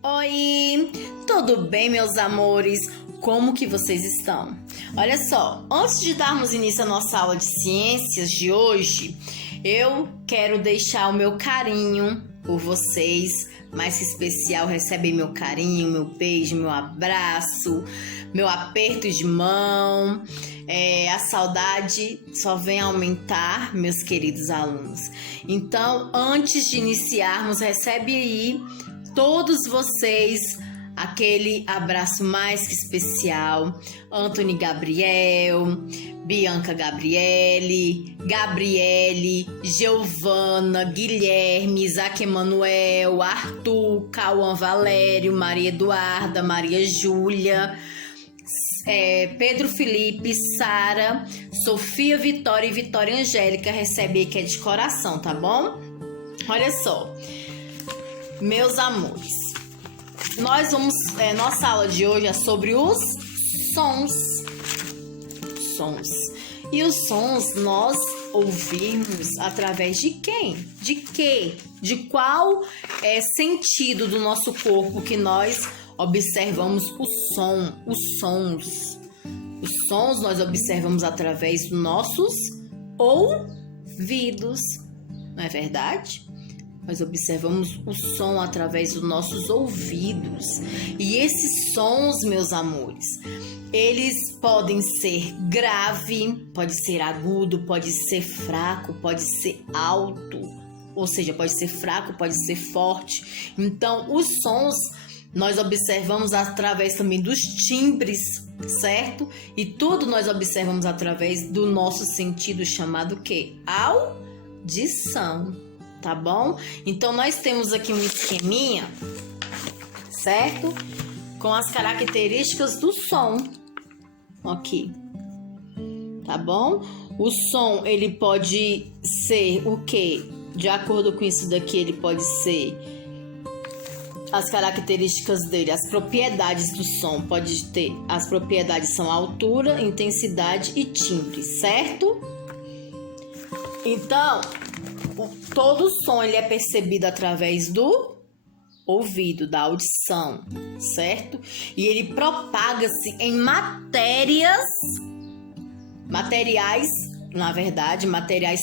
Oi, tudo bem, meus amores? Como que vocês estão? Olha só, antes de darmos início à nossa aula de ciências de hoje, eu quero deixar o meu carinho por vocês, mais que especial, recebem meu carinho, meu beijo, meu abraço, meu aperto de mão. A saudade só vem aumentar, meus queridos alunos. Então, antes de iniciarmos, recebe aí todos vocês aquele abraço mais que especial. Anthony Gabriel, Bianca Gabriele, Giovana, Guilherme, Isaac Emanuel, Arthur, Cauã Valério, Maria Eduarda, Maria Júlia, Pedro Felipe, Sara, Sofia Vitória e Vitória Angélica. Recebe aí que é de coração, tá bom? Olha só, meus amores, nossa aula de hoje é sobre os sons. E os sons nós ouvimos através de quem? De quê? De qual sentido do nosso corpo que nós observamos os sons? Os sons nós observamos através dos nossos ouvidos, não é verdade? Nós observamos o som através dos nossos ouvidos. E esses sons, meus amores, eles podem ser grave, pode ser agudo, pode ser fraco, pode ser alto. Ou seja, pode ser fraco, pode ser forte. Então, os sons nós observamos através também dos timbres, certo? E tudo nós observamos através do nosso sentido chamado o quê? Audição. Tá bom? Então, nós temos aqui um esqueminha, certo? Com as características do som. Aqui. Tá bom? O som, ele pode ser o quê? De acordo com isso daqui, ele pode ser as características dele, as propriedades do som. Pode ter, as propriedades são altura, intensidade e timbre, certo? Então, todo som ele é percebido através do ouvido, da audição, certo? E ele propaga-se em materiais, materiais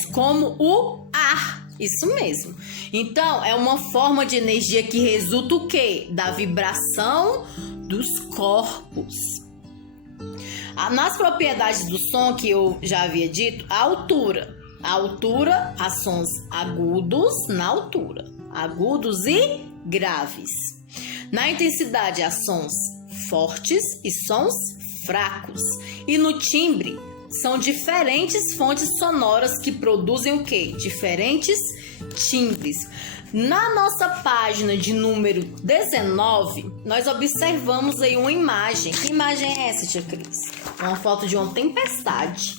como o ar. Isso mesmo. Então, é uma forma de energia que resulta o quê? Da vibração dos corpos. Nas propriedades do som que eu já havia dito, a altura. A altura, há sons agudos na altura, agudos e graves. Na intensidade, há sons fortes e sons fracos. E no timbre, são diferentes fontes sonoras que produzem o quê? Diferentes timbres. Na nossa página de número 19, nós observamos aí uma imagem. Que imagem é essa, tia Cris? Uma foto de uma tempestade,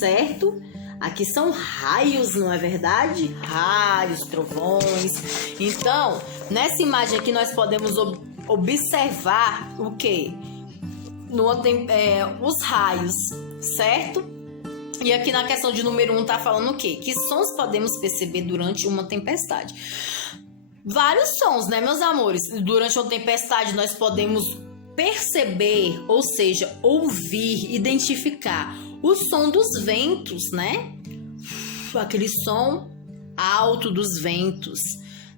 certo? Aqui são raios, não é verdade? Raios, trovões. Então, nessa imagem aqui nós podemos observar o quê? Os raios, certo? E aqui na questão de número 1 tá falando o quê? Que sons podemos perceber durante uma tempestade? Vários sons, né, meus amores? Durante uma tempestade nós podemos perceber, ou seja, ouvir, identificar o som dos ventos, né? Aquele som alto dos ventos,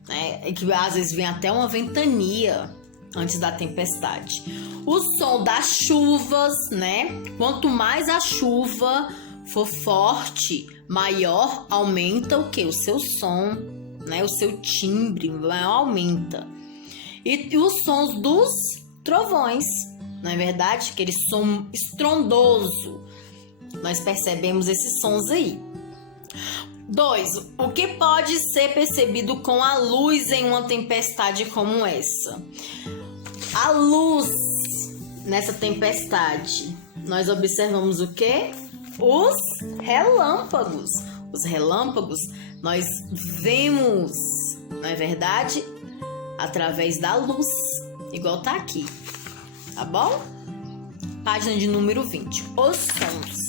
né? Que às vezes vem até uma ventania antes da tempestade. O som das chuvas, né? Quanto mais a chuva for forte, maior aumenta o quê? O seu som, né? O seu timbre aumenta. E os sons dos trovões, não é verdade? Aquele som estrondoso. Nós percebemos esses sons aí. 2. O que pode ser percebido com a luz em uma tempestade como essa? A luz nessa tempestade. Nós observamos o quê? Os relâmpagos. Os relâmpagos nós vemos, não é verdade? Através da luz, igual tá aqui. Tá bom? Página de número 20. Os sons.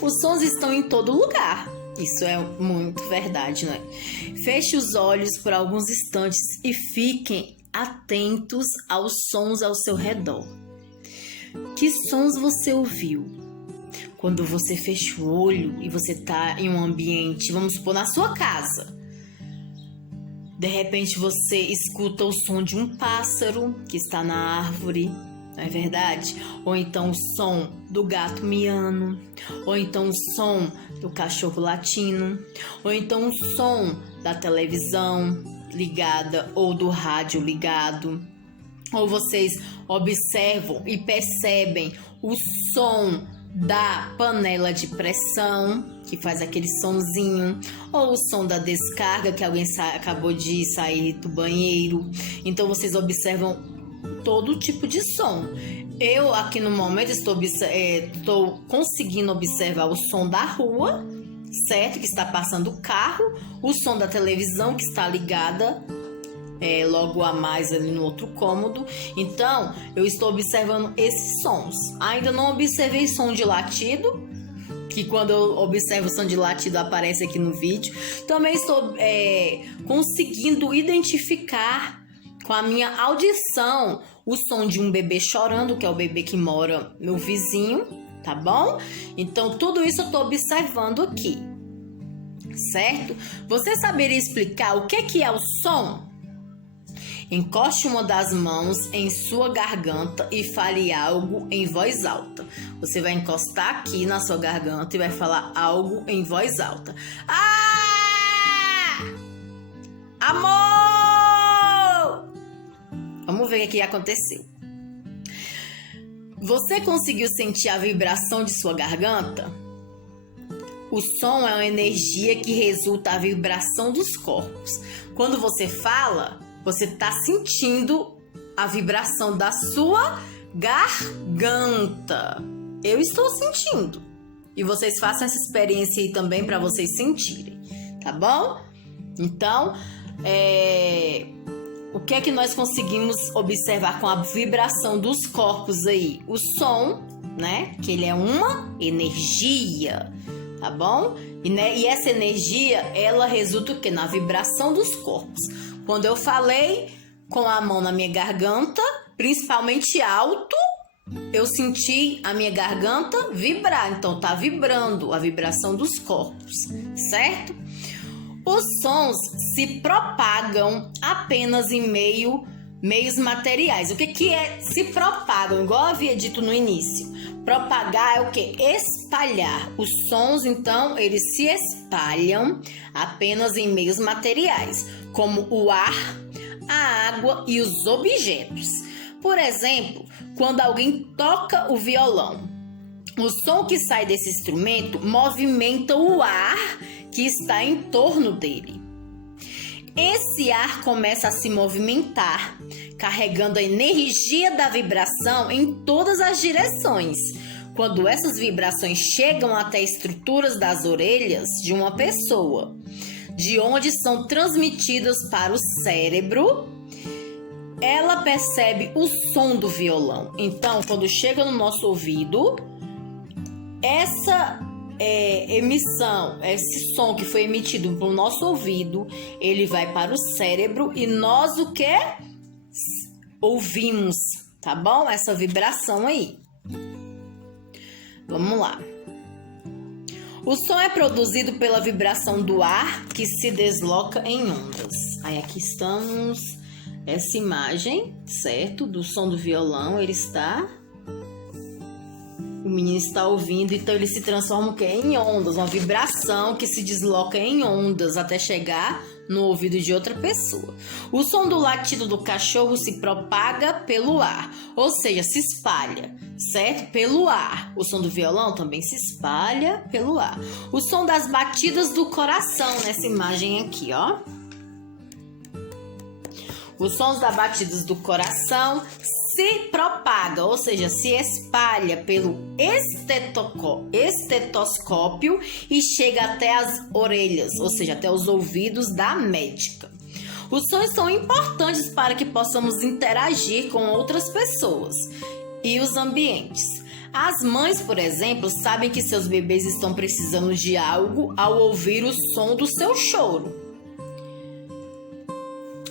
Os sons estão em todo lugar. Isso é muito verdade, não é? Feche os olhos por alguns instantes e fiquem atentos aos sons ao seu redor. Que sons você ouviu? Quando você fecha o olho e você está em um ambiente, vamos supor, na sua casa. De repente você escuta o som de um pássaro que está na árvore, não é verdade? Ou então o som do gato miando, ou então o som do cachorro latindo, ou então o som da televisão ligada ou do rádio ligado. Ou vocês observam e percebem o som da panela de pressão, que faz aquele sonzinho, ou o som da descarga, que alguém acabou de sair do banheiro. Então vocês observam todo tipo de som. Eu aqui no momento estou conseguindo observar o som da rua, certo? Que está passando o carro, o som da televisão que está ligada logo a mais ali no outro cômodo. Então eu estou observando esses sons. Ainda não observei som de latido, que quando eu observo o som de latido aparece aqui no vídeo. Também estou conseguindo identificar com a minha audição o som de um bebê chorando, que é o bebê que mora meu vizinho, tá bom? Então tudo isso eu estou observando aqui, certo? Você saberia explicar o que é o som? Encoste uma das mãos em sua garganta e fale algo em voz alta. Você vai encostar aqui na sua garganta e vai falar algo em voz alta. Ah! Amor! Vamos ver o que aconteceu. Você conseguiu sentir a vibração de sua garganta? O som é uma energia que resulta da vibração dos corpos. Quando você fala, você está sentindo a vibração da sua garganta. Eu estou sentindo. E vocês façam essa experiência aí também para vocês sentirem, tá bom? Então, o que é que nós conseguimos observar com a vibração dos corpos aí? O som, né? Que ele é uma energia, tá bom? E essa energia, ela resulta o quê? Na vibração dos corpos. Quando eu falei com a mão na minha garganta, principalmente alto, eu senti a minha garganta vibrar. Então tá vibrando a vibração dos corpos, certo? Os sons se propagam apenas em meios materiais. O que é se propagam? Igual eu havia dito no início. Propagar é o que? Espalhar. Os sons, então, eles se espalham apenas em meios materiais, como o ar, a água e os objetos. Por exemplo, quando alguém toca o violão, o som que sai desse instrumento movimenta o ar que está em torno dele. Esse ar começa a se movimentar, carregando a energia da vibração em todas as direções. Quando essas vibrações chegam até estruturas das orelhas de uma pessoa, de onde são transmitidas para o cérebro, ela percebe o som do violão. Então, quando chega no nosso ouvido, essa emissão, esse som que foi emitido pelo nosso ouvido, ele vai para o cérebro e nós o que? Ouvimos, tá bom? Essa vibração aí. Vamos lá. O som é produzido pela vibração do ar que se desloca em ondas. Aí aqui estamos, essa imagem, certo? Do som do violão, o menino está ouvindo, então ele se transforma em ondas, uma vibração que se desloca em ondas até chegar no ouvido de outra pessoa. O som do latido do cachorro se propaga pelo ar, ou seja, se espalha, certo? Pelo ar. O som do violão também se espalha pelo ar. O som das batidas do coração, nessa imagem aqui, ó. Os sons das batidas do coração se propaga, ou seja, se espalha pelo estetoscópio e chega até as orelhas, ou seja, até os ouvidos da médica. Os sons são importantes para que possamos interagir com outras pessoas e os ambientes. As mães, por exemplo, sabem que seus bebês estão precisando de algo ao ouvir o som do seu choro.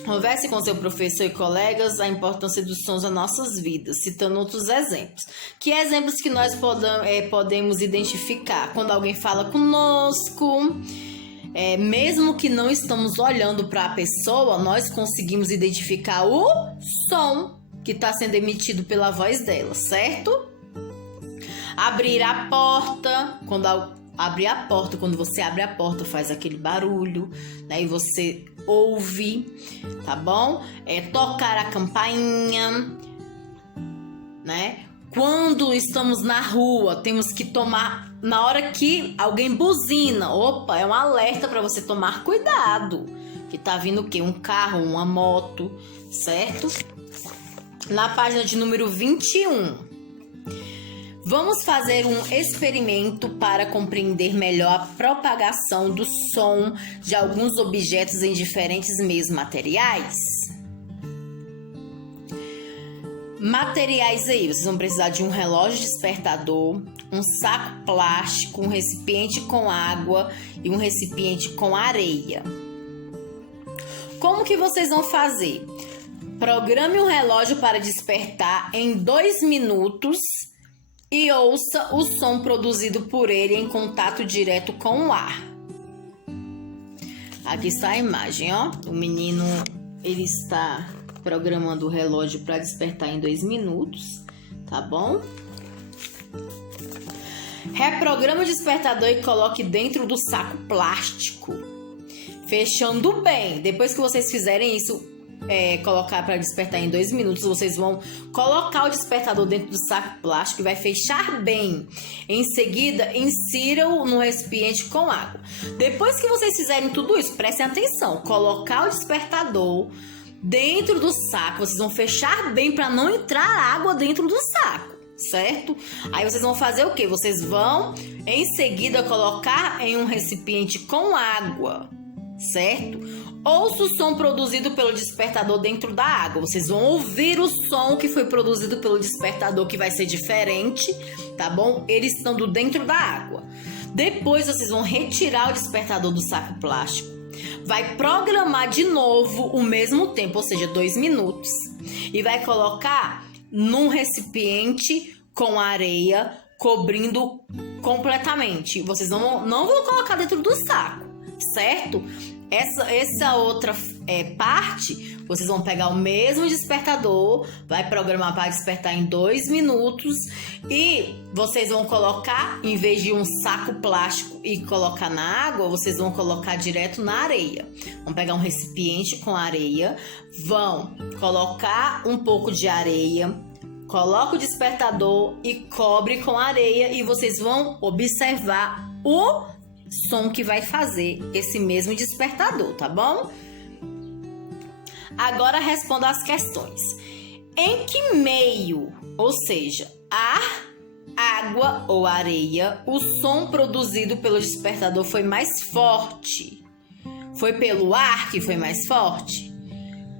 Converse com seu professor e colegas a importância dos sons nas nossas vidas, citando outros exemplos. Que exemplos que nós podemos identificar? Quando alguém fala conosco, mesmo que não estamos olhando para a pessoa, nós conseguimos identificar o som que está sendo emitido pela voz dela, certo? Abrir a porta, quando você abre a porta, faz aquele barulho, né? E você ouve, tá bom? Tocar a campainha, né? Quando estamos na rua, temos que tomar, na hora que alguém buzina, opa, é um alerta para você tomar cuidado, que tá vindo o quê? Um carro, uma moto, certo? Na página de número 21. Vamos fazer um experimento para compreender melhor a propagação do som de alguns objetos em diferentes meios materiais? Materiais aí, vocês vão precisar de um relógio despertador, um saco plástico, um recipiente com água e um recipiente com areia. Como que vocês vão fazer? Programe um relógio para despertar em 2 minutos e ouça o som produzido por ele em contato direto com o ar. Aqui está a imagem, ó. O menino, ele está programando o relógio para despertar em 2 minutos, tá bom? Reprograme o despertador e coloque dentro do saco plástico, fechando bem. Depois que vocês fizerem isso, colocar para despertar em 2 minutos, vocês vão colocar o despertador dentro do saco plástico e vai fechar bem. Em seguida, insira-o no recipiente com água. Depois que vocês fizerem tudo isso, prestem atenção, colocar o despertador dentro do saco, vocês vão fechar bem para não entrar água dentro do saco, certo? Aí vocês vão fazer o quê? Vocês vão em seguida colocar em um recipiente com água, certo? Ouça o som produzido pelo despertador dentro da água. Vocês vão ouvir o som que foi produzido pelo despertador, que vai ser diferente, tá bom? Ele estando dentro da água. Depois vocês vão retirar o despertador do saco plástico. Vai programar de novo o mesmo tempo, ou seja, 2 minutos. E vai colocar num recipiente com areia, cobrindo completamente. Vocês não vão colocar dentro do saco, certo? Essa outra parte, vocês vão pegar o mesmo despertador, vai programar para despertar em 2 minutos e vocês vão colocar, em vez de um saco plástico e colocar na água, vocês vão colocar direto na areia. Vão pegar um recipiente com areia, vão colocar um pouco de areia, coloca o despertador e cobre com areia e vocês vão observar o som que vai fazer esse mesmo despertador, tá bom? Agora responda as questões. Em que meio, ou seja, ar, água ou areia, o som produzido pelo despertador foi mais forte? Foi pelo ar que foi mais forte?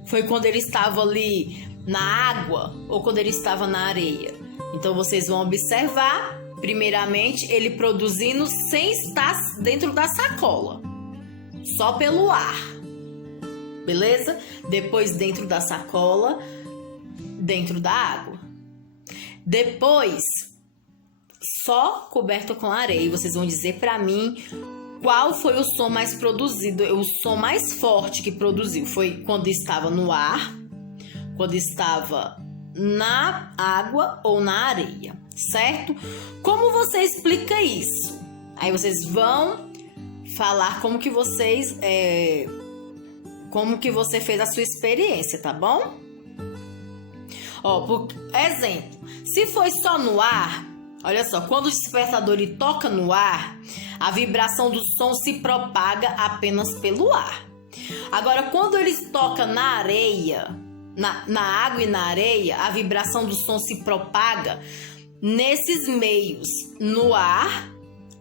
Foi quando ele estava ali na água ou quando ele estava na areia? Então vocês vão observar. Primeiramente, ele produzindo sem estar dentro da sacola, só pelo ar, beleza? Depois dentro da sacola, dentro da água. Depois, só coberto com areia. E vocês vão dizer para mim qual foi o som mais produzido, o som mais forte que produziu. Foi quando estava no ar, quando estava na água ou na areia, certo? Como você explica isso? Aí vocês vão falar como que você fez a sua experiência, tá bom? Ó, por exemplo, se foi só no ar, olha só, quando o despertador ele toca no ar, a vibração do som se propaga apenas pelo ar. Agora, quando ele toca na areia, na água e na areia, a vibração do som se propaga nesses meios, no ar,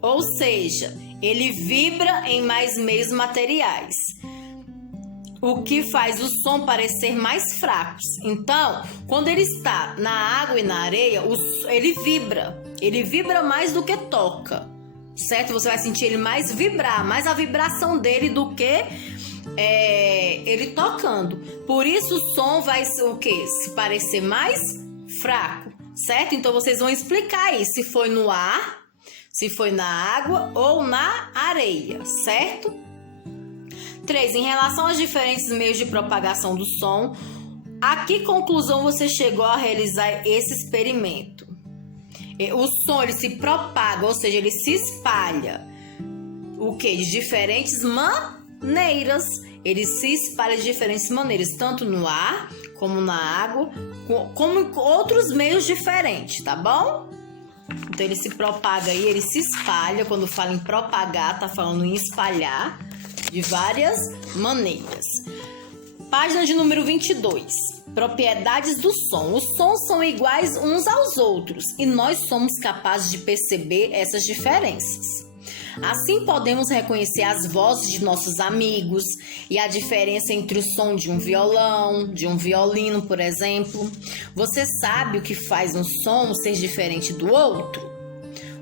ou seja, ele vibra em mais meios materiais, o que faz o som parecer mais fraco. Então, quando ele está na água e na areia, ele vibra mais do que toca, certo? Você vai sentir ele mais vibrar, mais a vibração dele do que ele tocando. Por isso o som vai ser o quê? Se parecer mais fraco, certo? Então vocês vão explicar aí se foi no ar, se foi na água ou na areia, certo? 3. Em relação aos diferentes meios de propagação do som, a que conclusão você chegou a realizar esse experimento? O som ele se propaga, ou seja, ele se espalha. O que? De diferentes maneiras. Ele se espalha de diferentes maneiras, tanto no ar, como na água, como em outros meios diferentes, tá bom? Então ele se propaga aí, ele se espalha. Quando fala em propagar, tá falando em espalhar de várias maneiras. Página de número 22. Propriedades do som. Os sons são iguais uns aos outros e nós somos capazes de perceber essas diferenças. Assim, podemos reconhecer as vozes de nossos amigos e a diferença entre o som de um violão, de um violino, por exemplo. Você sabe o que faz um som ser diferente do outro?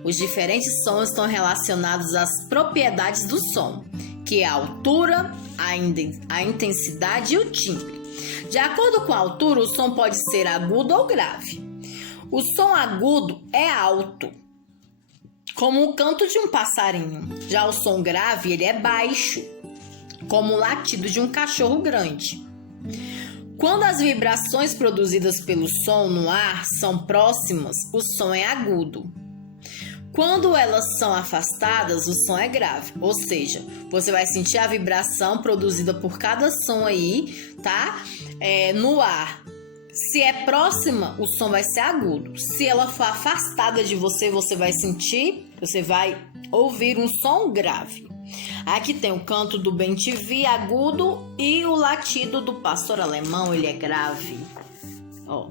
Os diferentes sons estão relacionados às propriedades do som, que é a altura, a intensidade e o timbre. De acordo com a altura, o som pode ser agudo ou grave. O som agudo é alto, como o canto de um passarinho. Já o som grave, ele é baixo, como o latido de um cachorro grande. Quando as vibrações produzidas pelo som no ar são próximas, o som é agudo. Quando elas são afastadas, o som é grave. Ou seja, você vai sentir a vibração produzida por cada som aí, tá? No ar. Se é próxima, o som vai ser agudo. Se ela for afastada de você, você vai sentir, você vai ouvir um som grave. Aqui tem o canto do bem-te-vi agudo e o latido do pastor alemão, ele é grave. Ó,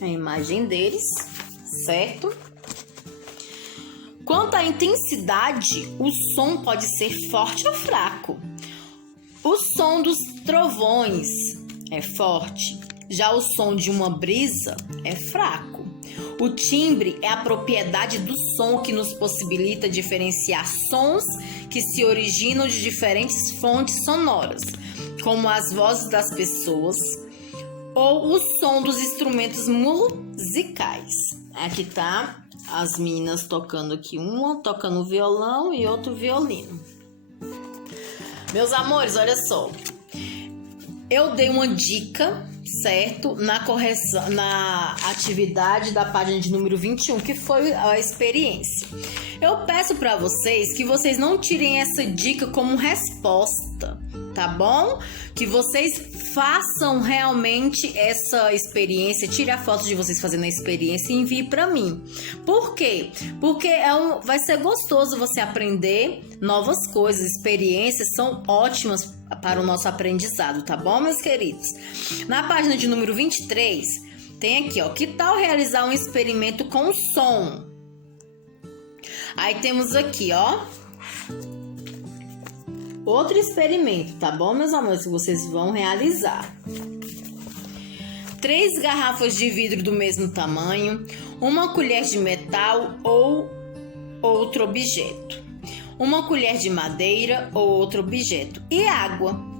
a imagem deles, certo? Quanto à intensidade, o som pode ser forte ou fraco. O som dos trovões é forte, já o som de uma brisa é fraco. O timbre é a propriedade do som que nos possibilita diferenciar sons que se originam de diferentes fontes sonoras, como as vozes das pessoas ou o som dos instrumentos musicais. Aqui tá as meninas tocando aqui, uma tocando violão e outro violino. Meus amores, olha só. Eu dei uma dica, certo? Na correção, na atividade da página de número 21, que foi a experiência. Eu peço para vocês que vocês não tirem essa dica como resposta, tá bom? Que vocês façam realmente essa experiência, tire a foto de vocês fazendo a experiência e envie para mim. Por quê? Porque vai ser gostoso você aprender novas coisas, experiências são ótimas para o nosso aprendizado, tá bom, meus queridos? Na página de número 23, tem aqui, ó, que tal realizar um experimento com som? Aí temos aqui, ó, outro experimento, tá bom, meus amores, que vocês vão realizar. 3 garrafas de vidro do mesmo tamanho, uma colher de metal ou outro objeto, uma colher de madeira ou outro objeto e água.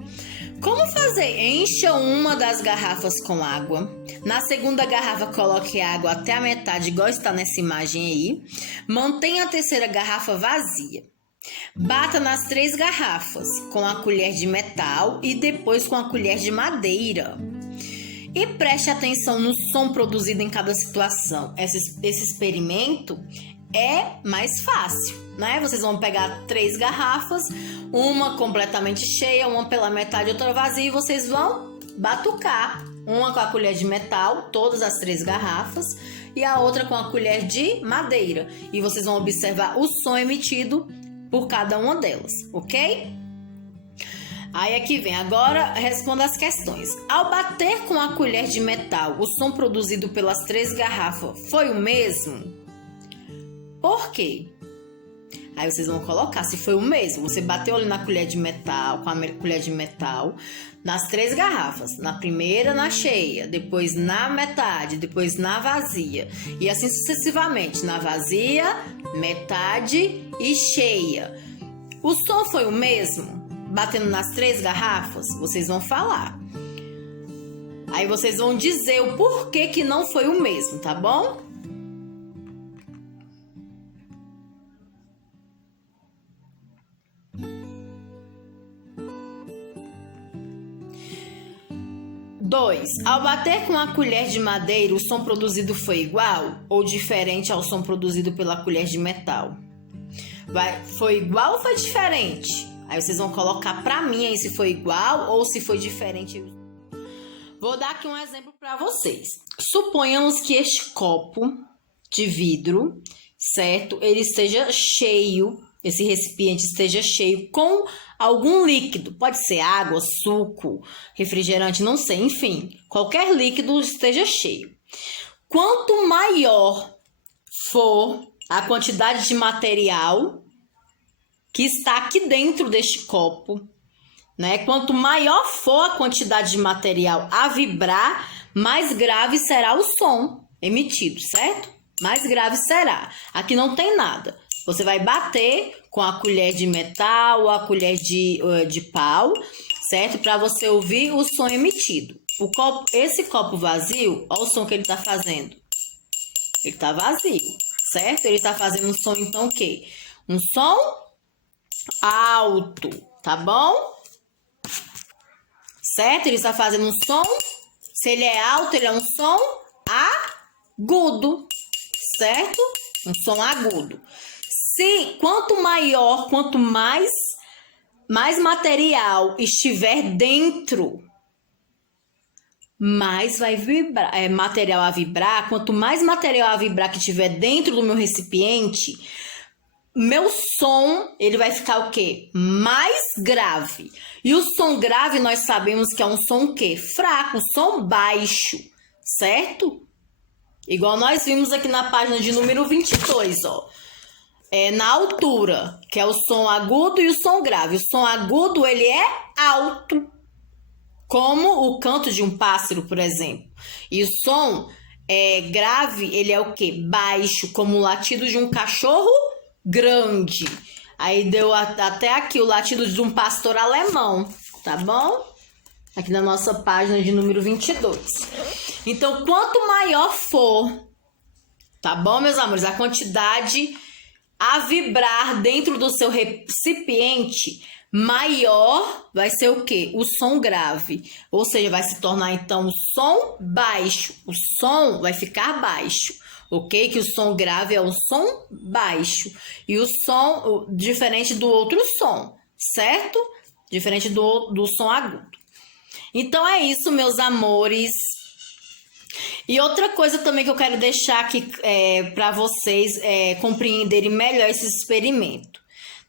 Como fazer? Encha uma das garrafas com água. Na segunda garrafa, coloque água até a metade, igual está nessa imagem aí. Mantenha a terceira garrafa vazia. Bata nas 3 garrafas com a colher de metal e depois com a colher de madeira. E preste atenção no som produzido em cada situação. Esse experimento é mais fácil, né? Vocês vão pegar 3 garrafas, uma completamente cheia, uma pela metade, outra vazia, e vocês vão batucar. Uma com a colher de metal, todas as 3 garrafas, e a outra com a colher de madeira. E vocês vão observar o som emitido por cada uma delas, ok? Aí aqui vem, agora responda as questões. Ao bater com a colher de metal, o som produzido pelas 3 garrafas foi o mesmo? Por quê? Aí vocês vão colocar se foi o mesmo. Você bateu ali na colher de metal, com a colher de metal, nas 3 garrafas. Na primeira, na cheia, depois na metade, depois na vazia. E assim sucessivamente, na vazia, metade e cheia. O som foi o mesmo? batendo nas 3 garrafas? Vocês vão falar. Aí vocês vão dizer o porquê que não foi o mesmo, tá bom? Dois. Ao bater com a colher de madeira, o som produzido foi igual ou diferente ao som produzido pela colher de metal? Foi igual ou foi diferente? Aí vocês vão colocar pra mim aí se foi igual ou se foi diferente. Vou dar aqui um exemplo para vocês. Suponhamos que este copo de vidro, certo? Ele esteja cheio, esse recipiente esteja cheio com algum líquido. Pode ser água, suco, refrigerante, não sei, enfim. Qualquer líquido esteja cheio. Quanto maior for a quantidade de material que está aqui dentro deste copo, né? Quanto maior for a quantidade de material a vibrar, mais grave será o som emitido, certo? Mais grave será. Aqui não tem nada. Você vai bater com a colher de metal ou a colher de pau, certo? Para você ouvir o som emitido. Esse copo vazio, olha o som que ele está fazendo. Ele está vazio, certo? Ele está fazendo um som, então, o quê? Um som alto, tá bom? Certo? Ele está fazendo um som. Se ele é alto, ele é um som agudo, certo? Um som agudo. Quanto mais material estiver dentro, mais vai vibrar, material a vibrar. Quanto mais material a vibrar que tiver dentro do meu recipiente, meu som, ele vai ficar o quê? Mais grave. E o som grave, nós sabemos que é um som o quê? Fraco, um som baixo, certo? Igual nós vimos aqui na página de número 22, ó. Na altura, que é o som agudo e o som grave. O som agudo, ele é alto, como o canto de um pássaro, por exemplo. E o som grave, ele é o quê? Baixo, como o latido de um cachorro grande. Aí deu até aqui o latido de um pastor alemão, tá bom? Aqui na nossa página de número 22. Então, quanto maior for, tá bom, meus amores, a quantidade a vibrar dentro do seu recipiente, maior vai ser o quê? O som grave. Ou seja, vai se tornar, então, o som baixo. O som vai ficar baixo. Ok? Que o som grave é o som baixo. E o som diferente do outro som, certo? Diferente do som agudo. Então é isso, meus amores. E outra coisa também que eu quero deixar aqui para vocês compreenderem melhor esse experimento,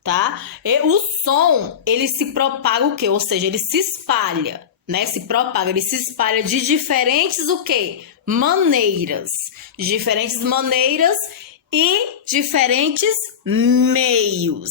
tá? O som, ele se propaga o quê? Ou seja, ele se espalha, né? Se propaga, ele se espalha de diferentes o quê? Maneiras. Diferentes maneiras e diferentes meios,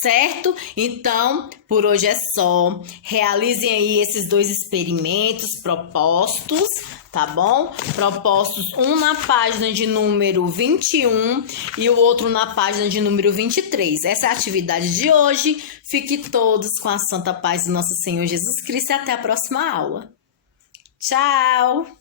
certo? Então, por hoje é só. Realizem aí esses 2 experimentos propostos, tá bom? Propostos, um na página de número 21 e o outro na página de número 23. Essa é a atividade de hoje. Fiquem todos com a santa paz do nosso Senhor Jesus Cristo e até a próxima aula. Tchau!